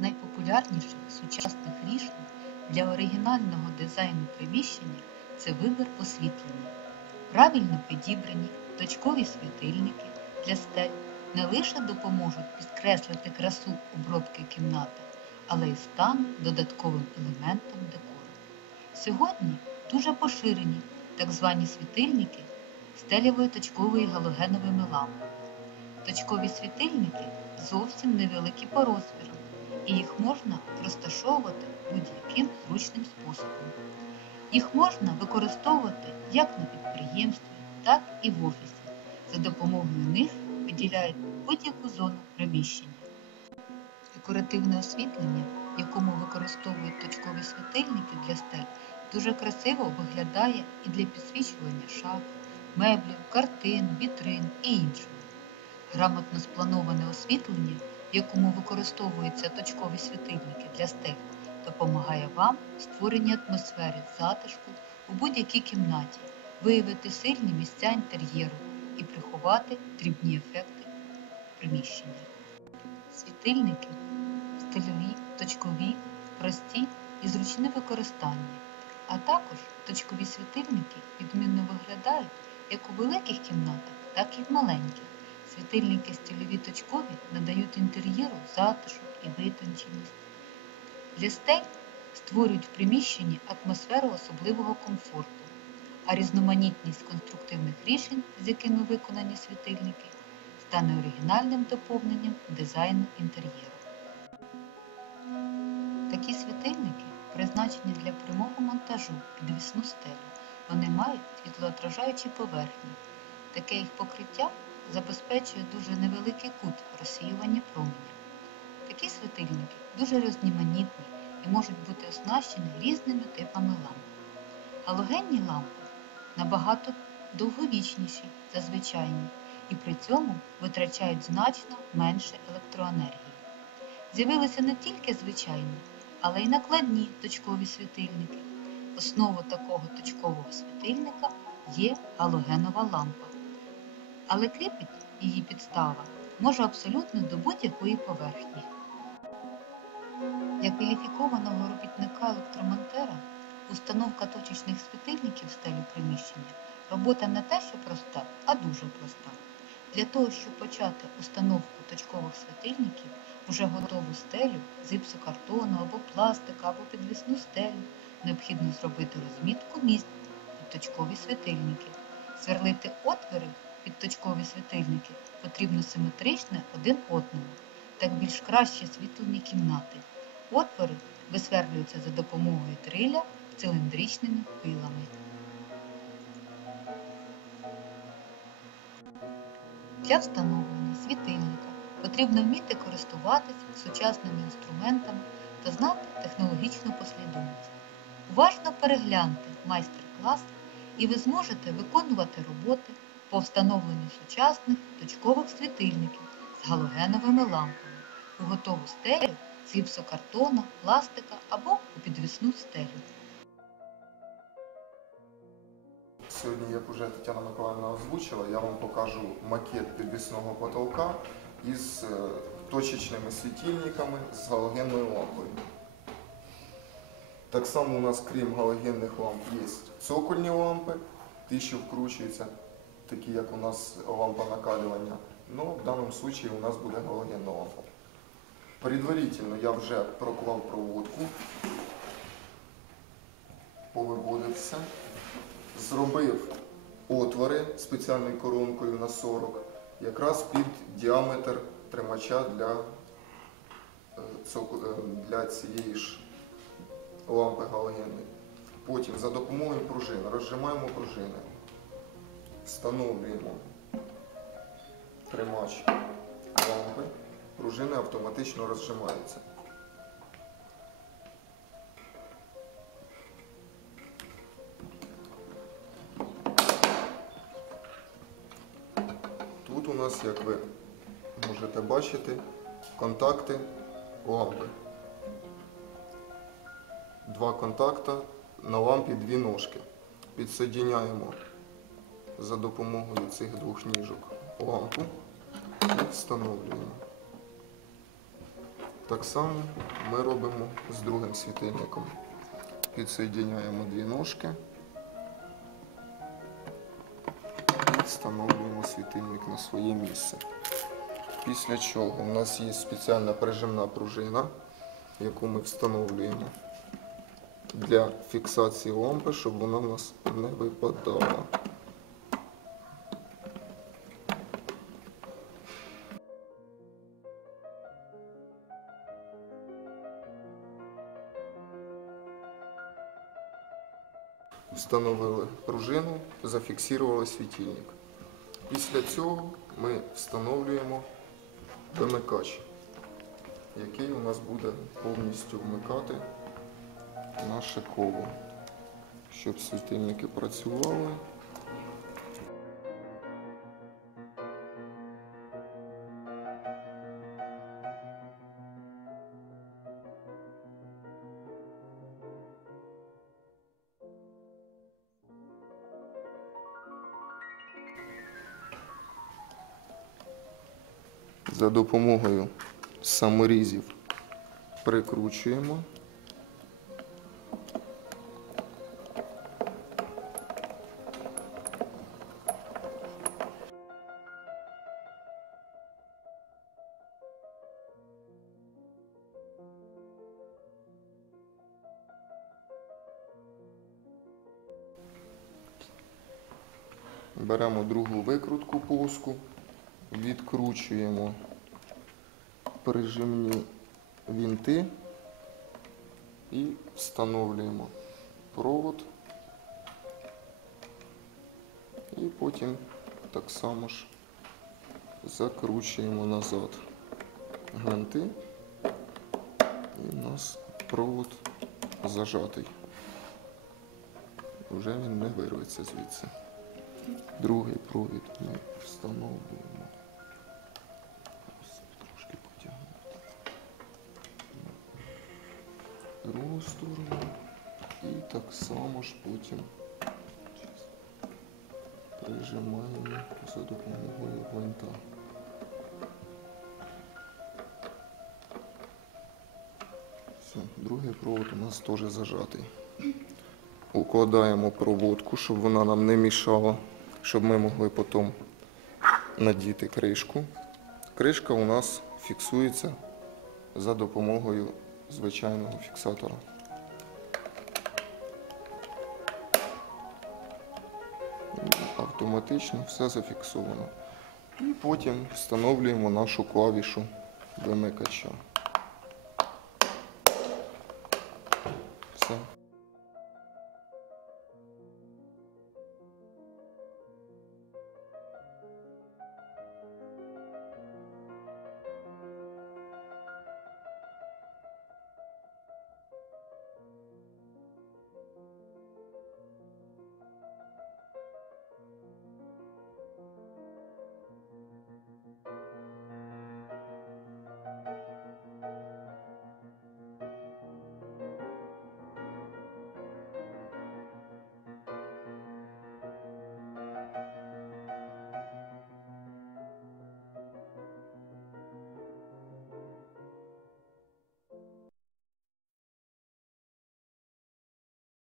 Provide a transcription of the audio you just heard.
найпопулярніших сучасних рішень для оригінального дизайну приміщення це вибір освітлення. Правильно підібрані точкові світильники для стель не лише допоможуть підкреслити красу обробки кімнати, але й стануть додатковим елементом декору. Сьогодні дуже поширені так звані світильники стелевою точковою галогеновими лампами. Точкові світильники зовсім невеликі по розміру, і їх можна розташовувати будь-яким зручним способом. Їх можна використовувати як на підприємстві, так і в офісі. За допомогою них виділяють будь-яку зону приміщення. Декоративне освітлення, в якому використовують точкові світильники для стель, дуже красиво виглядає і для підсвічування шаф, меблів, картин, вітрин і іншого. Грамотно сплановане освітлення, в якому використовуються точкові світильники для стель, допомагає вам в створенні атмосфери затишку у будь-якій кімнаті, виявити сильні місця інтер'єру і приховати дрібні ефекти приміщення. Світильники стильові, точкові, прості і зручні використання, а також точкові світильники відмінно виглядають як у великих кімнатах, так і в маленьких. Світильники стильові точкові надають інтер'єру затишок і витонченість. Для стель створюють в приміщенні атмосферу особливого комфорту, а різноманітність конструктивних рішень, з якими виконані світильники, стане оригінальним доповненням дизайну інтер'єру. Такі світильники призначені для прямого монтажу підвісну стелю. Вони мають світлоотражаючі поверхні. Таке їх покриття забезпечує дуже невеликий кут розсіювання променя. Такі світильники дуже різноманітні і можуть бути оснащені різними типами ламп. Галогенні лампи набагато довговічніші за звичайні і при цьому витрачають значно менше електроенергії. З'явилися не тільки звичайні, але й накладні точкові світильники. Основою такого точкового світильника є галогенова лампа. Але кріпить її підстава може абсолютно до будь-якої поверхні. Для кваліфікованого робітника електромонтера установка точечних світильників в стелі приміщення робота не те, що проста, а дуже проста. Для того, щоб почати установку точкових світильників, уже готову стелю з або пластика, або підвісну стелю, необхідно зробити розмітку місць під точкові світильники, сверлити отвори під точкові світильники потрібно симетрично один одному, так більш краще світлені кімнати. Отвори висверлюються за допомогою дриля циліндричними пилами. Для встановлення світильника потрібно вміти користуватися сучасними інструментами та знати технологічну послідовність. Уважно перегляньте майстер-клас і ви зможете виконувати роботи по встановленню сучасних точкових світильників з галогеновими лампами у готову стелю з гіпсокартона, пластика або у підвісну стелю. Сьогодні, як вже Тетяна Миколаївна озвучила, я вам покажу макет підвісного потолка із е, точечними світильниками з галогенною лампою. Так само у нас, крім галогенних ламп, є цокольні лампи, ті, що вкручуються, такі як у нас лампа накалювання. Ну, в даному випадку у нас буде галогенна лампа. Предварительно я вже проклав проводку, повиводив все зробив отвори спеціальною коронкою на 40, якраз під діаметр тримача для, е, е, для цієї ж лампи галогенної. Потім за допомогою пружини розжимаємо пружини, встановлюємо тримач лампи, пружини автоматично розжимаються. Тут у нас, як ви можете бачити, контакти лампи. Два контакта на лампі дві ножки. Підсоединяємо за допомогою цих двох ніжок лампу і встановлюємо. Так само ми робимо з другим світильником. Підсоєдняємо дві ножки і встановлюємо світильник на своє місце. Після чого у нас є спеціальна прижимна пружина, яку ми встановлюємо для фіксації лампи, щоб вона в нас не випадала. Встановили пружину, зафіксували світильник. Після цього ми встановлюємо вимикач, який у нас буде повністю вмикати наше коло, щоб світильники працювали. За допомогою саморізів прикручуємо. Беремо другу викрутку плоску, відкручуємо прижимні вінти і встановлюємо провод. І потім так само ж закручуємо назад гвинти. І у нас провод зажатий. Вже він не вирветься звідси. Другий провід ми встановлюємо. Другу сторону. І так само ж потім прижимаємо за допомогою гвинта. Все, другий провод у нас теж зажатий. Укладаємо проводку, щоб вона нам не мішала, щоб ми могли потім надіти кришку. Кришка у нас фіксується за допомогою звичайного фіксатора. Автоматично все зафіксовано. І потім встановлюємо нашу клавішу вимикача. Все.